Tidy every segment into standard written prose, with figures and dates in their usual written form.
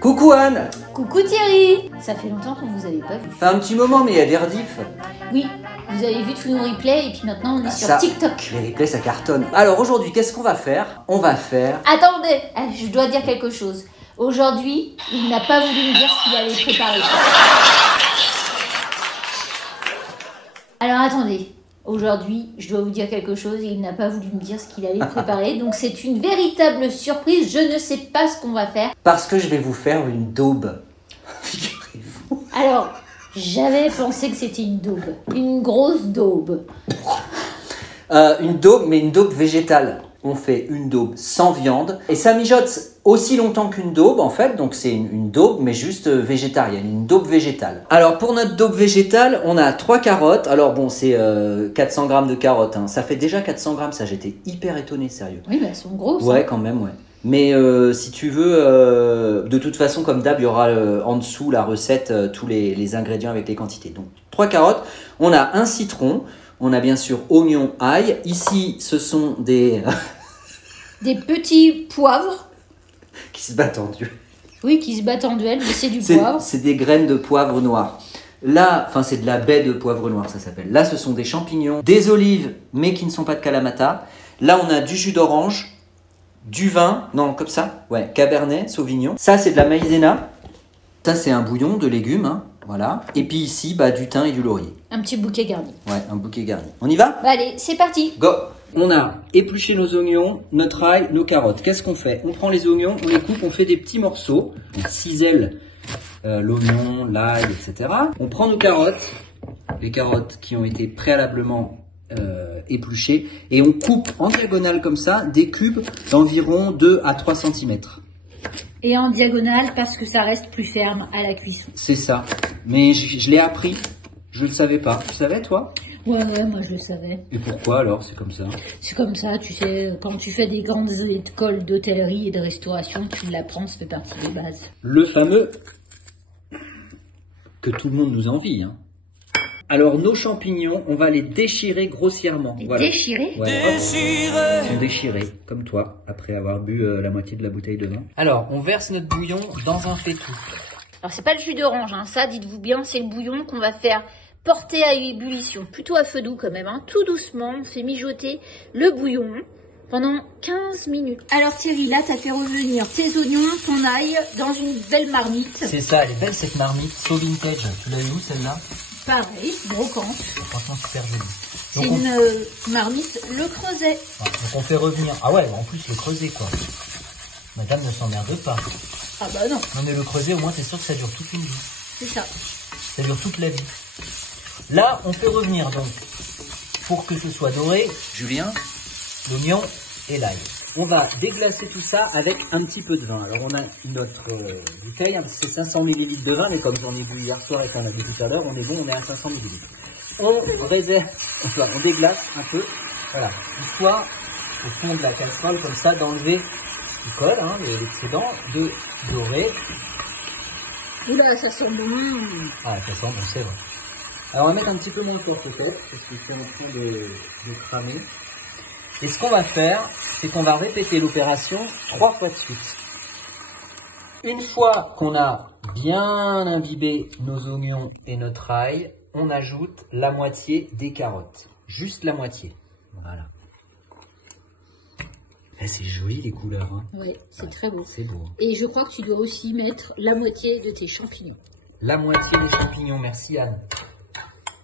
Coucou Anne. Coucou Thierry. Ça fait longtemps qu'on vous avait pas vu. Ça fait un petit moment, mais il y a des rediffs. Oui, vous avez vu tous nos replays et puis maintenant on est sur TikTok. Les replays, ça cartonne. Alors aujourd'hui, qu'est-ce qu'on va faire? On va faire... Attendez, je dois dire quelque chose. Aujourd'hui, il n'a pas voulu me dire ce qu'il allait préparer. Alors attendez, aujourd'hui, je dois vous dire quelque chose et il n'a pas voulu me dire ce qu'il allait préparer. Donc c'est une véritable surprise, je ne sais pas ce qu'on va faire. Parce que je vais vous faire une daube. Figurez-vous. Alors, j'avais pensé que c'était une daube. Une grosse daube. Une daube, mais une daube végétale. On fait une daube sans viande. Et ça mijote aussi longtemps qu'une daube, en fait. Donc c'est une daube, mais juste végétarienne. Une daube végétale. Alors pour notre daube végétale, on a 3 carottes. Alors bon, c'est 400 grammes de carottes. Hein. Ça fait déjà 400 grammes, ça. J'étais hyper étonné, sérieux. Oui, mais elles sont grosses. Ouais, hein. quand même, ouais. Mais si tu veux, de toute façon, comme d'hab, il y aura en dessous la recette, tous les ingrédients avec les quantités. Donc 3 carottes. On a un citron. On a bien sûr oignon, ail. Ici, ce sont des... Des petits poivres. qui se battent en duel. Oui, qui se battent en duel, mais c'est du poivre. C'est des graines de poivre noir. Là, enfin c'est de la baie de poivre noir, ça s'appelle. Là, ce sont des champignons, des olives, mais qui ne sont pas de Kalamata. Là, on a du jus d'orange, du vin, non, comme ça, ouais, Cabernet Sauvignon. Ça, c'est de la maïzena. Ça, c'est un bouillon de légumes, hein, voilà. Et puis ici, bah, du thym et du laurier. Un petit bouquet garni. Ouais, un bouquet garni. On y va? Bah, allez, c'est parti. Go! On a épluché nos oignons, notre ail, nos carottes. Qu'est-ce qu'on fait? On prend les oignons, on les coupe, on fait des petits morceaux. On cisèle l'oignon, l'ail, etc. On prend nos carottes, les carottes qui ont été préalablement épluchées, et on coupe en diagonale comme ça des cubes d'environ 2 à 3 cm. Et en diagonale parce que ça reste plus ferme à la cuisson. C'est ça. Mais je l'ai appris. Je ne le savais pas. Tu savais, toi? Ouais, moi je le savais. Et pourquoi alors c'est comme ça? C'est comme ça, tu sais, quand tu fais des grandes écoles d'hôtellerie et de restauration, tu l'apprends, ça fait partie des bases. Le fameux que tout le monde nous envie. Hein. Alors nos champignons, on va les déchirer grossièrement. Les voilà. déchirer? Ouais, déchirer. Ils sont déchirés, comme toi, après avoir bu la moitié de la bouteille de vin. Alors, on verse notre bouillon dans un faitout. Alors c'est pas le jus d'orange, hein. Ça, dites-vous bien, c'est le bouillon qu'on va faire porter à ébullition, plutôt à feu doux quand même, hein. Tout doucement, on fait mijoter le bouillon pendant 15 minutes. Alors Thierry, là, t'as fait revenir tes oignons, ton ail, dans une belle marmite. C'est ça, elle est belle cette marmite, So Vintage. Tu l'as eu où celle-là? Pareil, brocante. Franchement, super jolie. C'est une marmite Le Creuset. Ouais, donc on fait revenir... Ah ouais, en plus le creuset quoi. Madame ne s'emmerde pas. Ah bah non. Non mais le creuset, au moins t'es sûr que ça dure toute une vie. C'est ça. Ça dure toute la vie. Là, on fait revenir donc, pour que ce soit doré, Julien, l'oignon et l'ail. On va déglacer tout ça avec un petit peu de vin. Alors on a notre bouteille, hein, c'est 500 ml de vin, mais comme j'en ai bu hier soir et qu'on a bu tout à l'heure, on est bon, on est à 500 ml. On réserve, on déglace un peu, voilà, histoire au fond de la casserole comme ça d'enlever ce qui colle, hein, l'excédent, de dorer. Oula, ça sent bon. Ah, ça sent bon, c'est vrai. Alors on va mettre un petit peu moins fort peut-être, parce que c'est en train de cramer. Et ce qu'on va faire, c'est qu'on va répéter l'opération 3 fois de suite. Une fois qu'on a bien imbibé nos oignons et notre ail, on ajoute la moitié des carottes. Juste la moitié. Voilà. Là, c'est joli les couleurs. Hein. Oui, c'est très beau. C'est beau. Et je crois que tu dois aussi mettre la moitié de tes champignons. La moitié des champignons, merci Anne.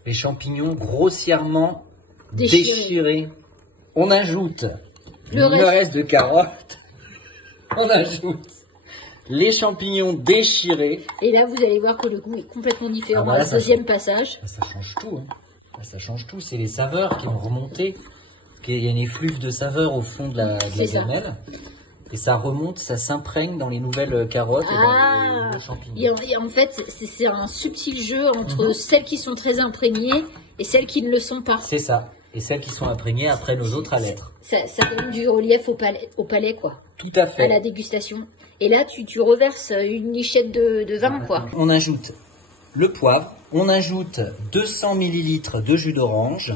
Les champignons grossièrement déchirés. On ajoute le reste de carottes. On ajoute les champignons déchirés. Et là, vous allez voir que le goût est complètement différent voilà, au deuxième passage. Ça change tout. Hein. Ça change tout. C'est les saveurs qui vont remonter. Il y a une effluve de saveurs au fond de la gamelle. Et ça remonte, ça s'imprègne dans les nouvelles carottes et dans les champignons. Et en fait, c'est un subtil jeu entre celles qui sont très imprégnées et celles qui ne le sont pas. C'est ça. Et celles qui sont imprégnées après nos autres à l'être. Ça donne du relief au palais, quoi. Tout à fait. À la dégustation. Et là, tu reverses une lichette de vin, quoi. On ajoute le poivre. On ajoute 200 ml de jus d'orange.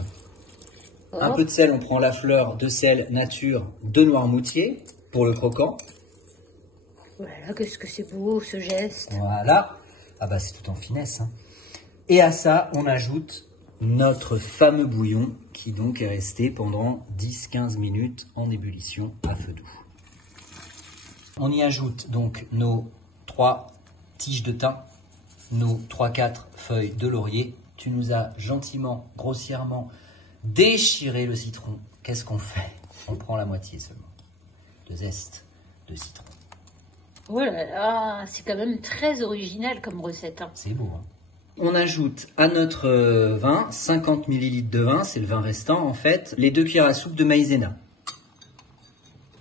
Un peu de sel, on prend la fleur de sel nature de Noirmoutier. pour le croquant. Voilà, qu'est-ce que c'est beau ce geste. Voilà. Ah bah c'est tout en finesse. Hein. Et à ça, on ajoute notre fameux bouillon qui donc est resté pendant 10-15 minutes en ébullition à feu doux. On y ajoute donc nos 3 tiges de thym, nos 3-4 feuilles de laurier. Tu nous as gentiment, grossièrement déchiré le citron. Qu'est-ce qu'on fait? On prend la moitié seulement de zeste de citron. Oh là là, c'est quand même très original comme recette. Hein. C'est beau. Hein. On ajoute à notre vin 50 ml de vin, c'est le vin restant en fait, les 2 cuillères à soupe de maïzena.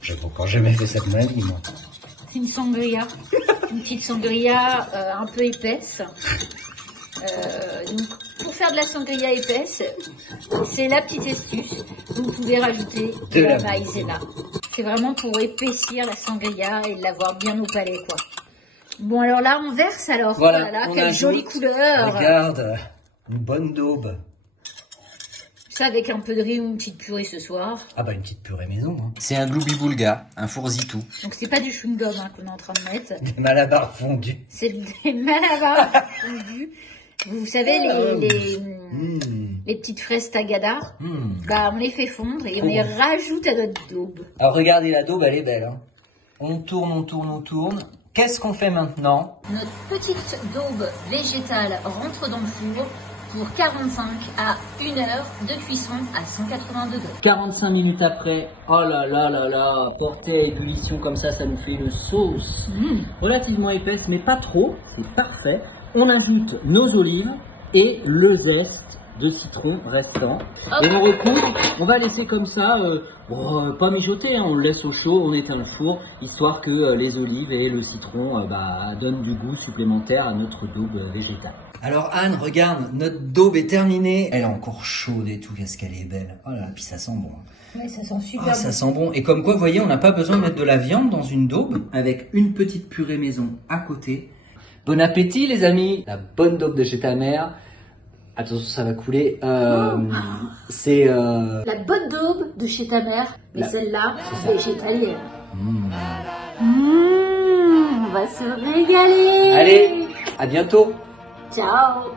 J'ai encore jamais fait ça de ma vie, moi. C'est une sangria, une petite sangria un peu épaisse. Donc, pour faire de la sangria épaisse, c'est la petite astuce. Vous pouvez rajouter de la maïzena. C'est vraiment pour épaissir la sangria et l'avoir bien au palais, quoi. Bon, alors là, on verse alors. Voilà, là, quelle jolie couleur. Regarde, une bonne daube. Ça avec un peu de riz ou une petite purée ce soir. Ah bah une petite purée maison. Hein. C'est un gloubi-boulga, un fourzitou. Donc c'est pas du chewing-gum hein, qu'on est en train de mettre. Des malabars fondus. C'est des malabars fondus. Vous savez, les petites fraises tagada, bah, on les fait fondre et on les rajoute à notre daube. Alors regardez, la daube, elle est belle. Hein. On tourne, on tourne, on tourne. Qu'est-ce qu'on fait maintenant? Notre petite daube végétale rentre dans le four pour 45 à 1 heure de cuisson à 180 degrés. 45 minutes après, oh là là là là, portée à ébullition comme ça, ça nous fait une sauce relativement épaisse, mais pas trop, c'est parfait. On ajoute nos olives et le zeste de citron restant. Hop. Et on recouvre, on va laisser comme ça, pas mijoter, hein, on le laisse au chaud, on éteint le four, histoire que les olives et le citron donnent du goût supplémentaire à notre daube végétale. Alors Anne, regarde, notre daube est terminée. Elle est encore chaude et tout, qu'est-ce qu'elle est belle. Oh là là, puis ça sent bon. Ouais, ça sent super bon. Ça sent bon. Et comme quoi, vous voyez, on n'a pas besoin de mettre de la viande dans une daube, avec une petite purée maison à côté. Bon appétit les amis. La bonne daube de chez ta mère. Attention, ça va couler. C'est... La bonne daube de chez ta mère, mais celle-là, végétalienne. On va se régaler. Allez, à bientôt. Ciao.